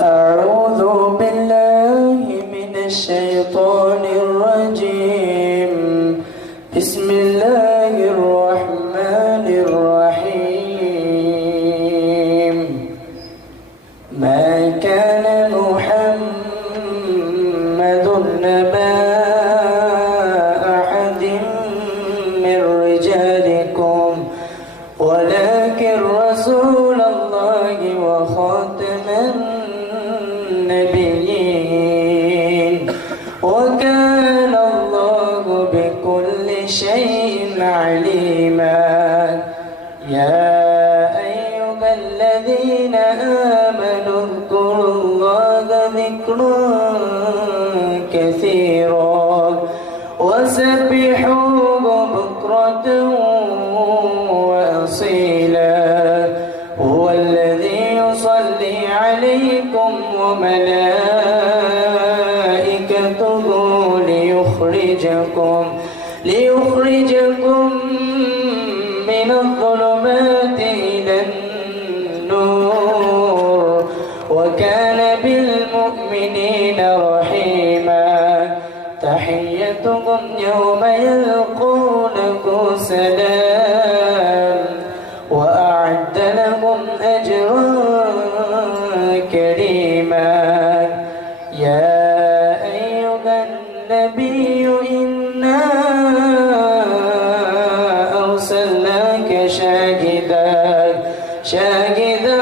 أعوذ بالله من الشيطان الرجيم. بسم الله الرحمن الرحيم. ما كان محمد نبا أحد من رجالكم ولكن رسول الله وخاتم النبيين وكان الله بكل شيء عليما. يا أيها الذين آمنوا اذكروا الله ذكرا كثيرا وسبحوه بكرة وأصيلا. هو الذي يصلي عليكم وملائكته ليخرجكم من الظلمات إلى النور وكان بالمؤمنين رحيما. تحيتكم يوم يلقونه سلام وأعد لهم أجرا كريما. يا أيها النبي إنا أرسلناك شاهدا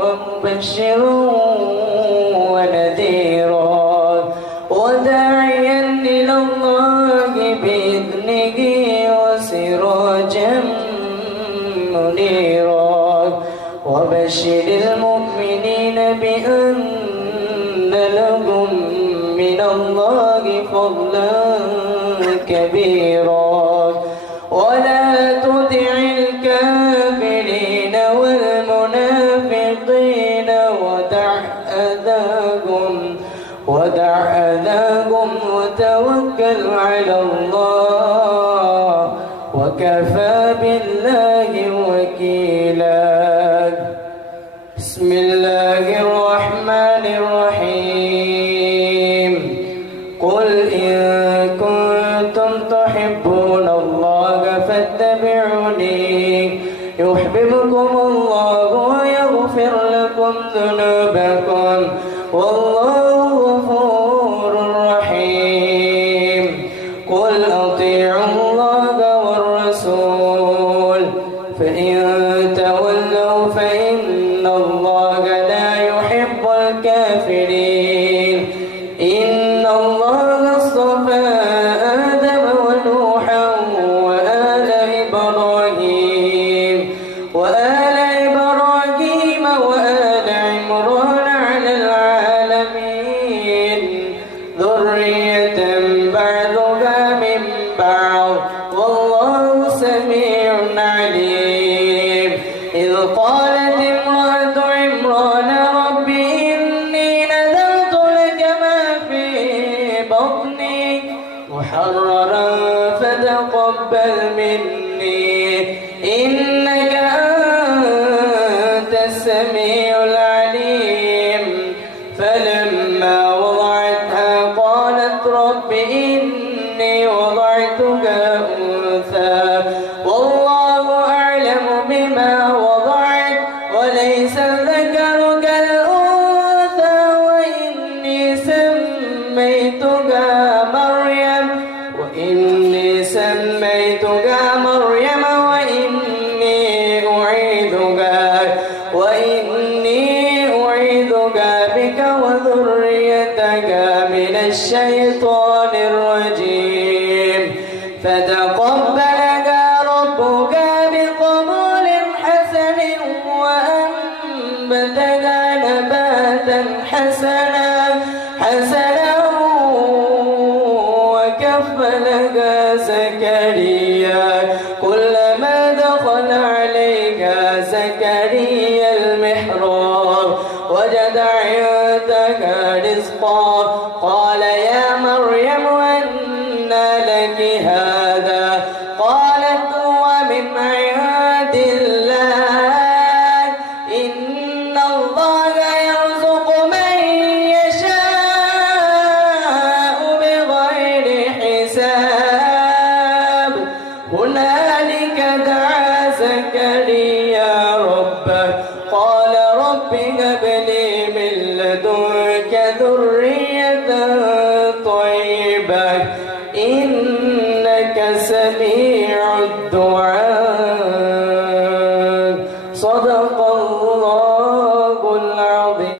ومبشرا ونذيرا وداعيا إلى الله بإذنه وسراجا منيرا. وبشر المؤمنين بأن لهم من الله فضلا كبيرا ولا تطع الكافرين والمنافقين ودع أذاهم وتوكل على الله وكفى بالله وكيلا. بسم الله الرحمن الرحيم. قل إن كنتم تحبون الله فاتبعوني يحببكم الله ويغفر لكم ذنوبكم والله غفور رحيم. قل أطيعوا الله والرسول فإن تولوا فإن الله لا يحب الكافرين. إن الله اصطفى آدم ونوحا وآل إبراهيم وآل عمران على العالمين ذرية بعضها من بعض والله سميع عليم. إذ قالت امرأة عمران رب إني نذرت لك ما في بطني محررا فتقبل مني إنك أنت السميع العليم. فلما وضعتها قالت رب إني وضعتها أنثى والله أعلم بما وضعت وليس الذكر كالأنثى وإني سميتها مريم وإني أعيذها بك وذريتك من الشيطان الرجيم. فتقبلها ربها بقبول حسن وأنبتها نباتا حسنا وكفلها زكريا كلما دخل عليها زكريا المحراب وجد عندها رزقا قال يا مريم أنى لك هذا قالت هو من عند الله إن الله رب هب لي من لدنك ذرية طيبة إنك سميع الدعاء